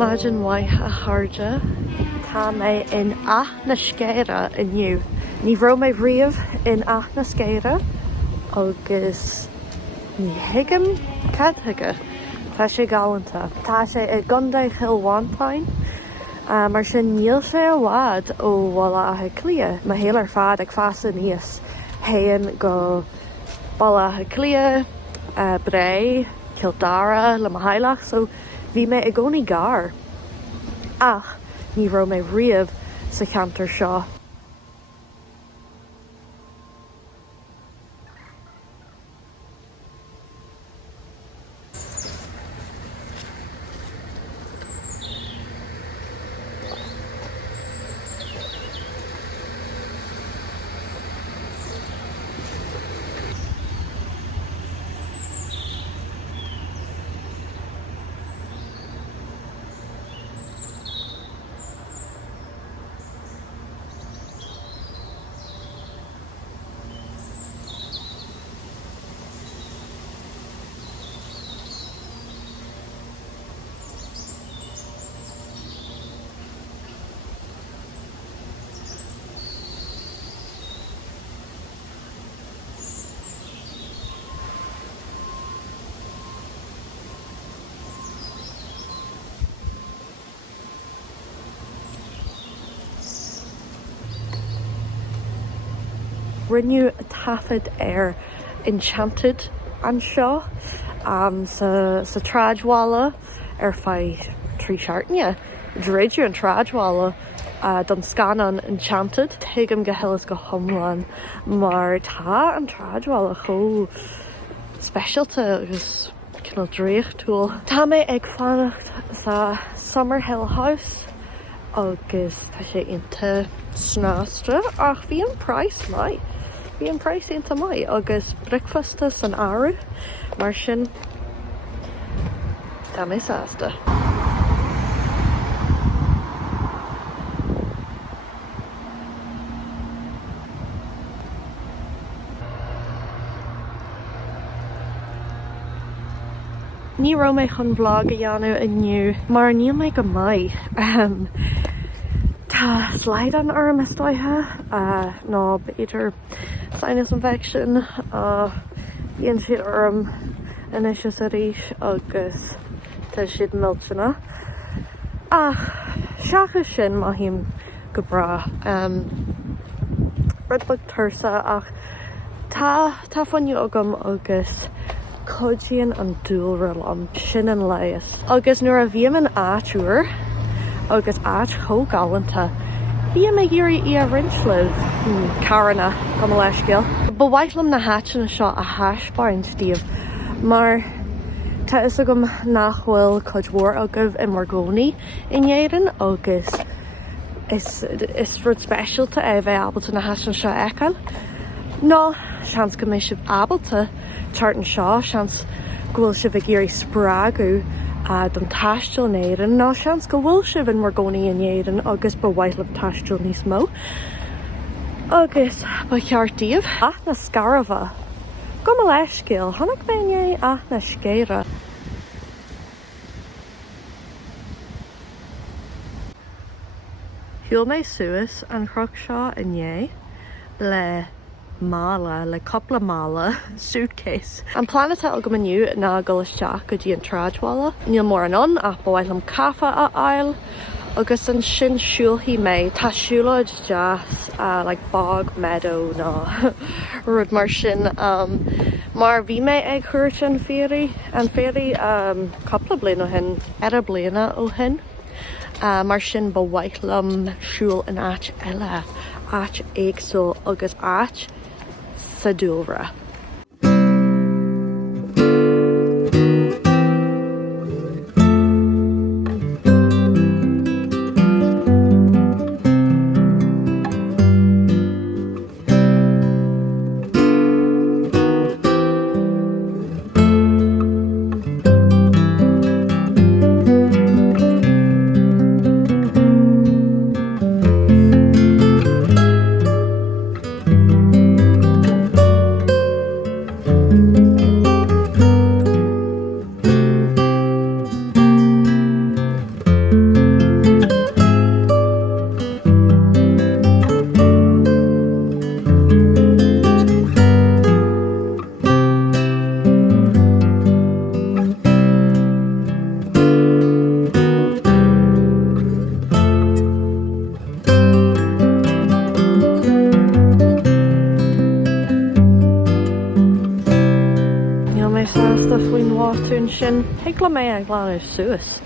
Imagine why a harja tá mé in Enniskerry inniu. Ní bhróg mé riamh in Enniskerry agus ní hiigim cadthaige. Tá sé galanta. Tá sé I Gunday Chilhhainteáin. Mar sin níl sé a bhád ó bhla a clia. Ma héal ar fad ag fása níos. Héan go balla a clia, Bray, Kildara, le Mahailach, so bhí mé I gcónaí gar. Ach, ní bhróg mé riamh sa cheantar seo. Rinnew tafod enchanted an seo sa tráidhbhála fai trí seaartne. Dréidir an tráidhbhála don scanan enchanted. Tuigim go hillis go thomláin mar tá an tráidhbhála cho specialta agus cinál dréochtúil. Tá mé ag fanacht sa Summerhill House agus tá sé inta snástra ach bhí an price mai. Bhí an price inta mai agus breicfasta san áru mar sin tá mé sásta. Ní raibh mé chun vlog a dhéanamh inniu mar níl mé go maith. Tá slide an orm is dóithe ná beidir sinus infection bhíonn siad orm inis is a rís agus tá siad miltena. Ach seachas sin maithím go bra. Redbug tursa ach tá fanniu agam agus codíonn an dúlra am sin an leias. Agus nuair a bhíam an áitiúr agus áit cho galanta. Bhí mé géirí a rinslih carana an leiscéal. Ba bhaithlam na háitina seo a háispaint díobh mar tá is agam nachhfuil codhór agah I Morgónaí inéireann agus is rud specialta bheith abalta na háitina seo ecan. No, seans go mé sibh abalta tartan seo, seans go bhfuil sibh géirí sprágu don taistil néireann, ná seans go bhfuil sibh in Morgónaí inéireann agus ba bhaithlam taistil níos mó. Agus ba chearttíobh na scarabha. Go mo leiscéal, tháinig mé na scéire. Thuail mé suas an chruch seo inné le mála, le coppla mála suitcase. An planeta agam aniu na golisteach go dtí an tráidhbhála. Níl mór anon ach ba bhaithlam caife a aisle agus an sin siúlthaí mé. Tá siúlóid jazz like bog meadow ná rud mar sin. Mar bhí mé ag chuirt an féirí coppla bliain ó hin, a bliana ó hin. Mar sin ba bhaithlam siúl an áit eile, áit éagsúil agus áit sa dúlra. sin heagla mé ag láú suas.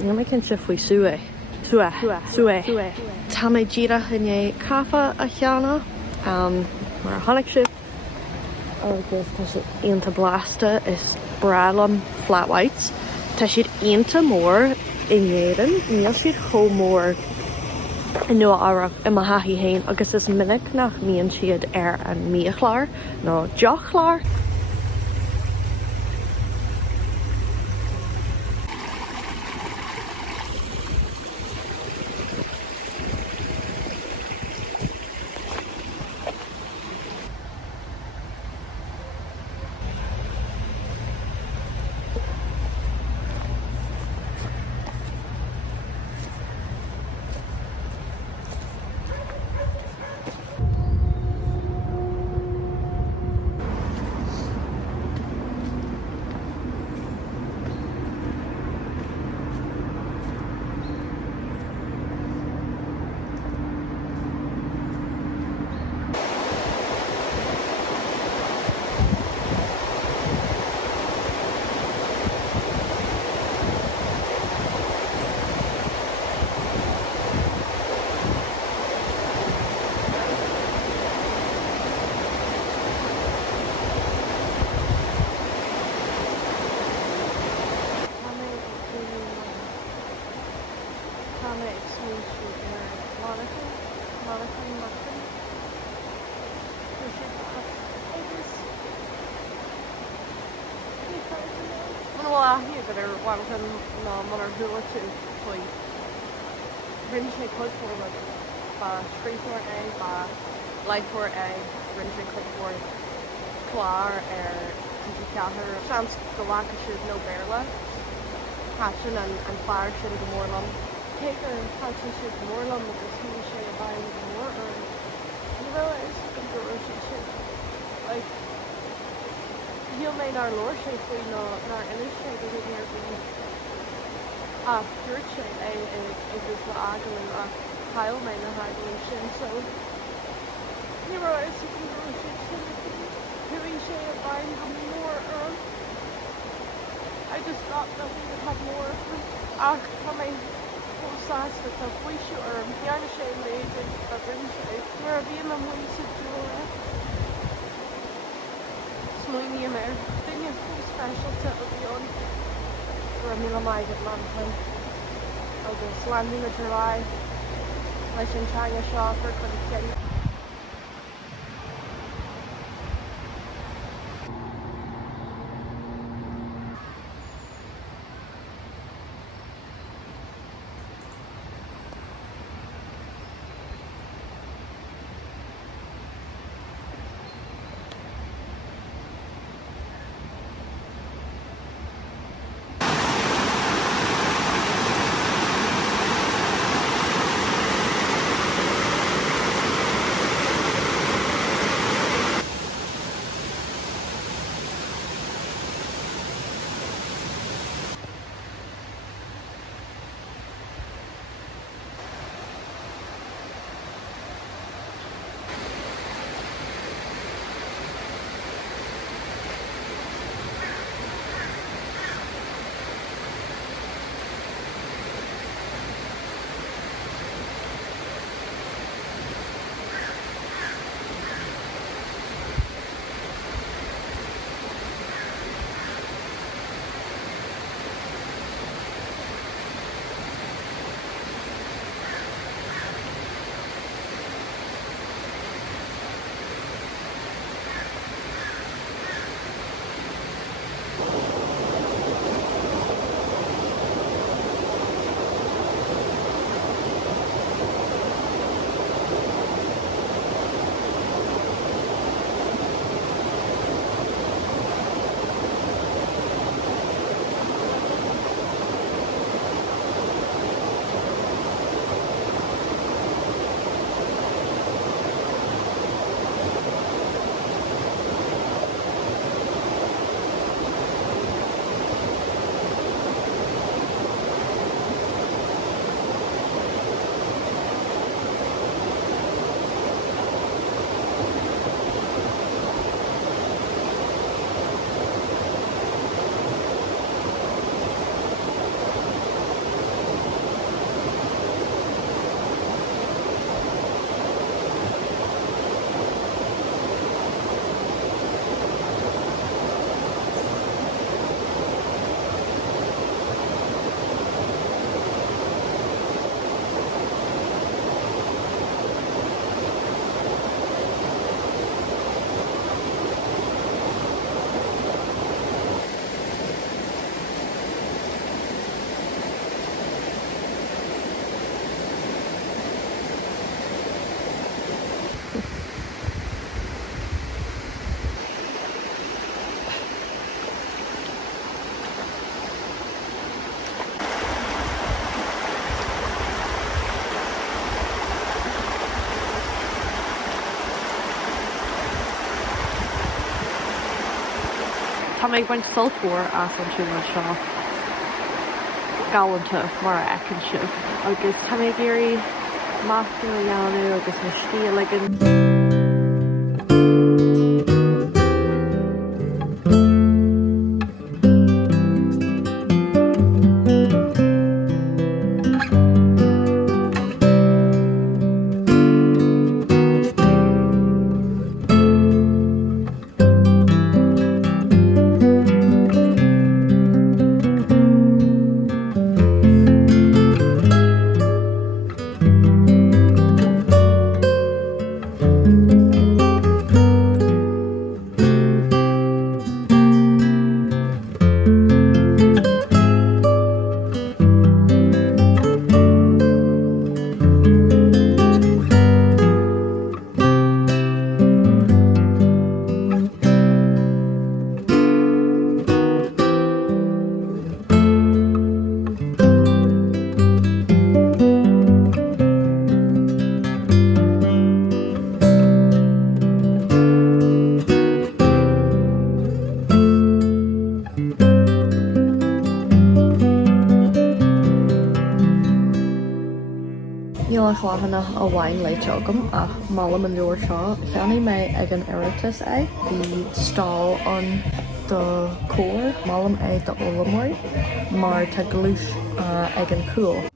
Ní mé cin si faoi sué. Sué. Tá mé díra inné caife a cheanna mar tháinig sib agus tá si aonanta blasta is bralam flat whites. Tá siad aonanta mór inéan, níl siad chomh mór in nua arach I ma haithí hain agus is minic nach míonn siad ar an míochláir nó deochláir. Welcome na mar hula tú foi rin sé cultúr ba scrítor ba leithúir rin sé cultúr chlár títí ceathair seans go bhacha siad nó béarla hásin an fear sin go mórlam cégur hásin siad go mórlam agus hí sé a bhain go mór ní bhfuil is an gurú sin like Hiel mé naar loor sé faoi naar Enniskerry go hier bí dúirt sé ag go agan a chail mé na hagan sin so ní ra is an gurú sin thuí sé a bhain go mór I just thought that we would have more ach tá mé sásta tá faoisiú beanna sé léidir a brin sé mar a bhíon am mhaí sa dúra Smoinní mé duine specialte a bhíon gur mí maigad Manchán agus landí na July leis an teanga seo for chud cin. tá méid baint sultmór as an túúil seo galanta mar ecinn sibh. Agus tá méid géirí maithú a dheanú agus na stíalagan. Níl chláhanna a bhain leite agam ach málam an leor seo cheannaigh mé ag an oireachtas é bhí stáil an do cóir málam é do ólamóir mar tá glúis ag an cúil